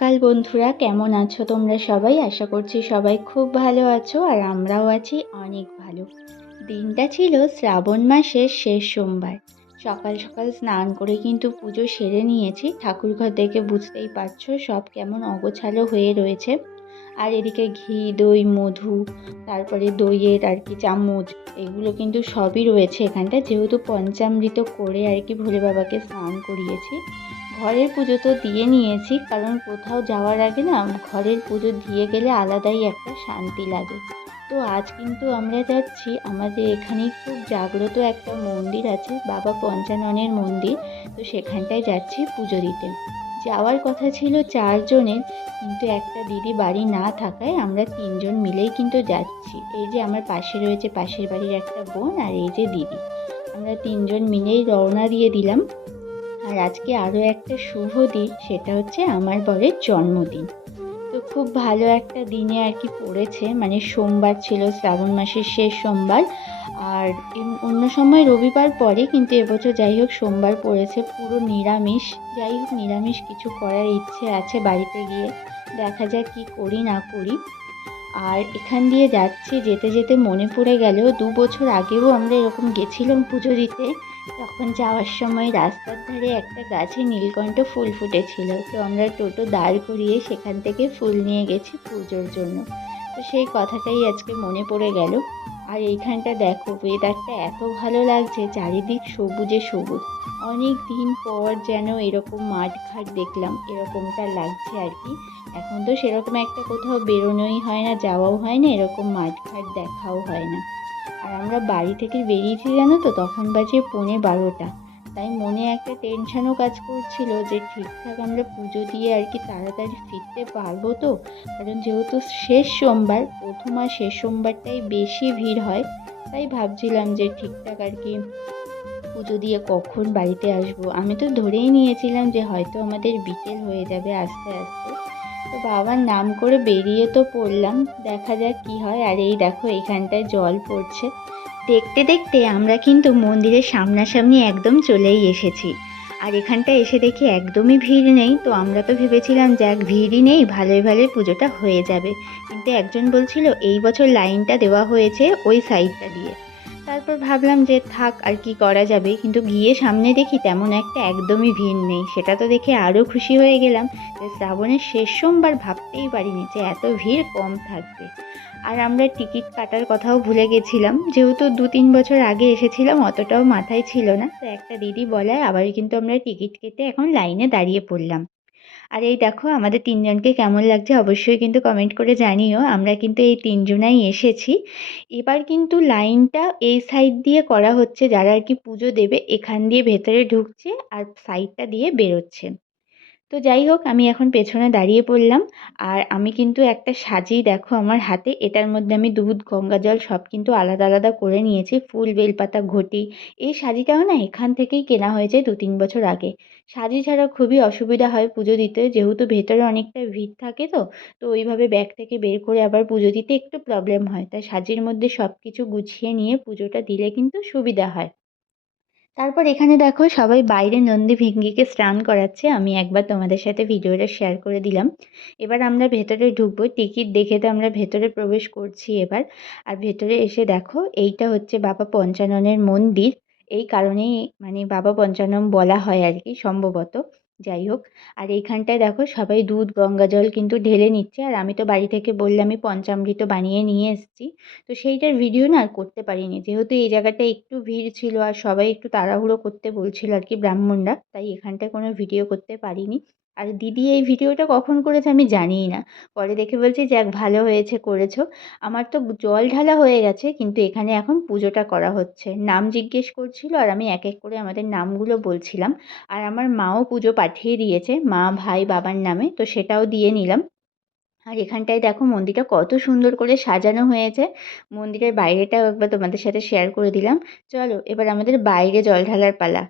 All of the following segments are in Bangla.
সকাল বন্ধুরা, কেমন আছো তোমরা সবাই? আশা করছি সবাই খুব ভালো আছো আর আমরাও আছি অনেক ভালো। দিনটা ছিল শ্রাবণ মাসের শেষ সোমবার। সকাল সকাল স্নান করে কিন্তু পুজো সেরে নিয়েছি। ঠাকুরঘর দেখে বুঝতেই পারছ সব কেমন অগোছালো হয়ে রয়েছে। আর এদিকে ঘি, দই, মধু, তারপরে দইয়ের আর কি চামচ, এগুলো কিন্তু সবই রয়েছে এখানটা যেহেতু পঞ্চামৃত করে আর কি ভোলে বাবাকে স্নান করিয়েছি। ঘরের পুজো তো দিয়ে নিয়েছি, কারণ কোথাও যাওয়ার আগে না ঘরের পুজো দিয়ে গেলে আলাদাই একটা শান্তি লাগে। তো আজ কিন্তু আমরা যাচ্ছি আমাদের এখানে খুব জাগ্রত একটা মন্দির আছে, বাবা পঞ্চাননের মন্দির। তো সেখানটায় যাচ্ছি পুজো দিতে। যাওয়ার কথা ছিল চারজনের, কিন্তু একটা দিদি বাড়ি না থাকায় আমরা তিনজন মিলেই কিন্তু যাচ্ছি। এই যে আমার পাশে রয়েছে পাশের বাড়ির একটা বোন আর এই যে দিদি। আমরা তিনজন মিলেই রওনা দিয়ে দিলাম। আর আজকে আরও একটা শুভ দিন, সেটা হচ্ছে আমার বরের জন্মদিন। তো খুব ভালো একটা দিনে আর কি পড়েছে মানে সোমবার ছিল, শ্রাবণ মাসের শেষ সোমবার, আর অন্য সময় রবিবার পরে কিন্তু এবছর যাই হোক সোমবার পড়েছে, পুরো নিরামিষ। যাই হোক, নিরামিষ কিছু করার ইচ্ছে আছে বাড়িতে গিয়ে, দেখা যাক কি করি, না করি। আর এখান দিয়ে যাচ্ছি, যেতে যেতে মনে পড়ে গেল, দু বছর আগেও আমরা এরকম গেছিলাম পুজো দিতে। তখন যাওয়ার সময় রাস্তার ধারে একটা গাছে নীলকণ্ঠ ফুল ফুটেছিল। তো আমরা টোটো দাঁড় করিয়ে সেখান থেকে ফুল নিয়ে গেছি পুজোর জন্য। তো সেই কথাটাই আজকে মনে পড়ে গেল। আর এইখানটা দেখো ওয়েদারটা এত ভালো লাগছে, চারিদিক সবুজে সবুজ। অনেক দিন পর যেন এরকম মাঠ ঘাট দেখলাম, এরকমটা লাগছে আর কি। এখন তো সেরকম একটা কোথাও বেরোনোই হয় না, যাওয়াও হয় না, এরকম মাঠ ঘাট দেখাও হয় না। আর আমরা বাড়ি থেকে বেরিয়েছি জানো তো, তখন বাজে পৌনে বারোটা। তাই মনে একটা টেনশানও কাজ করছিল যে ঠিকঠাক আমরা পুজো দিয়ে আর কি তাড়াতাড়ি ফিরতে পারব তো। কারণ যেহেতু শেষ সোমবার, প্রথম আর শেষ সোমবারটাই বেশি ভিড় হয়, তাই ভাবছিলাম যে ঠিকঠাক আর কি পুজো দিয়ে কখন বাড়িতে আসব। আমি তো ধরেই নিয়েছিলাম যে হয়তো আমাদের বিকেল হয়ে যাবে আস্তে আস্তে। তো বাবার নাম করে বেরিয়ে তো পড়লাম। দেখা যাক কি হয়। আর এই দেখো, এখানটায় জল পড়ছে। দেখতে দেখতে আমরা কিন্তু মন্দিরের সামনাসামনি একদম চলেই এসেছি। আর এখানটা এসে দেখি একদমই ভিড় নেই। তো আমরা তো ভেবেছিলাম যাক, ভিড়ই নেই, ভালোই ভালোই পুজোটা হয়ে যাবে। কিন্তু একজন বলছিল, এই বছর লাইনটা দেওয়া হয়েছে ওই সাইডটা দিয়ে। তারপর ভাবলাম যে থাক, আর কি করা যাবে? কিন্তু গিয়ে সামনে দেখি তেমন একটা একদমই ভিড় নেই। সেটা তো দেখে আরও খুশি হয়ে গেলাম যে শ্রাবণের শেষ সোমবার ভাবতেই পারিনি যে এত ভিড় কম থাকবে। আর আমরা টিকিট কাটার কথাও ভুলে গেছিলাম। যেহেতু দু তিন বছর আগে এসেছিলাম, অতটাও মাথায় ছিল না। তো একটা দিদি বলায় আবার কিন্তু আমরা টিকিট কেটে এখন লাইনে দাঁড়িয়ে পড়লাম। আর এই দেখো, আমাদের তিনজনকে কেমন লাগছে অবশ্যই কিন্তু কমেন্ট করে জানিও। আমরা কিন্তু এই তিনজনাই এসেছি। এবার কিন্তু লাইনটা এই সাইড দিয়ে করা হচ্ছে, যারা আর কি পুজো দেবে, এখান দিয়ে ভেতরে ঢুকছে আর সাইডটা দিয়ে বেরোচ্ছে। তো যাই হোক, আমি এখন পেছনে দাঁড়িয়ে পড়লাম। আর আমি কিন্তু একটা সাজি, দেখো আমার হাতে, এটার মধ্যে আমি দুধ, গঙ্গা জল সব কিন্তু আলাদা আলাদা করে নিয়েছি। ফুল, বেলপাতা, ঘটি, এই সাজিটাও না এখান থেকেই কেনা হয়েছে দু তিন বছর আগে। সাজি ছাড়া খুবই অসুবিধা হয় পুজো দিতে, যেহেতু ভেতরে অনেকটা ভিড় থাকে তো তো ওইভাবে ব্যাগ থেকে বের করে আবার পুজো দিতে একটু প্রবলেম হয়। তাই সাজির মধ্যে সব কিছু গুছিয়ে নিয়ে পুজোটা দিলে কিন্তু সুবিধা হয়। তারপর এখানে দেখো সবাই বাইরে নন্দী ভিঙ্গিকে স্নান করাচ্ছে। আমি একবার তোমাদের সাথে ভিডিওটা শেয়ার করে দিলাম। এবার আমরা ভেতরে ঢুকবো। টিকিট দেখে তো আমরা ভেতরে প্রবেশ করছি এবার। আর ভেতরে এসে দেখো, এইটা হচ্ছে বাবা পঞ্চাননের মন্দির। এই কারণেই মানে বাবা পঞ্চানন বলা হয় আর কি, সম্ভবত। যাই হোক, আর এইখানটায় দেখো সবাই দুধ, গঙ্গা জল কিন্তু ঢেলে নিচ্ছে। আর আমি তো বাড়ি থেকে বললামই পঞ্চামৃত বানিয়ে নিয়ে এসেছি। তো সেইটার ভিডিও না আর করতে পারিনি। যেহেতু এই জায়গাটা একটু ভিড় ছিল আর সবাই একটু তাড়াহুড়ো করতে বলছিল আর কি ব্রাহ্মণরা, তাই এখানটায় কোনো ভিডিও করতে পারিনি। আর দিদি এই ভিডিওটা কখন করেছে আমি জানিই না। পরে দেখে বলছি, যাক, ভালো হয়েছে, করেছ। আমার তো জল ঢালা হয়ে গেছে, কিন্তু এখানে এখন পুজোটা করা হচ্ছে। নাম জিজ্ঞেস করছিল আর আমি এক এক করে আমাদের নামগুলো বলছিলাম। আর আমার মাও পুজো পাঠিয়ে দিয়েছে, মা, ভাই, বাবার নামে, তো সেটাও দিয়ে নিলাম। আর এখানটায় দেখো, মন্দিরটা কত সুন্দর করে সাজানো হয়েছে। মন্দিরের বাইরেটাও একবার তোমাদের সাথে শেয়ার করে দিলাম। চলো, এবার আমাদের বাইরে জল ঢালার পালা।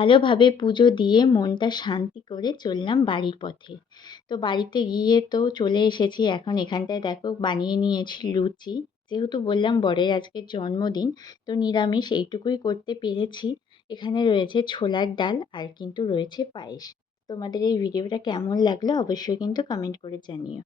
ভালোভাবে পুজো দিয়ে মনটা শান্তি করে চললাম বাড়ির পথে। তো বাড়িতে গিয়ে তো চলে এসেছি, এখন এখানটায় দেখো বানিয়ে নিয়েছি লুচি। যেহেতু বললাম বরের আজকের জন্মদিন, তো নিরামিষ এইটুকুই করতে পেরেছি। এখানে রয়েছে ছোলার ডাল আর কিন্তু রয়েছে পায়েস। তোমাদের এই ভিডিওটা কেমন লাগল অবশ্যই কিন্তু কমেন্ট করে জানিও।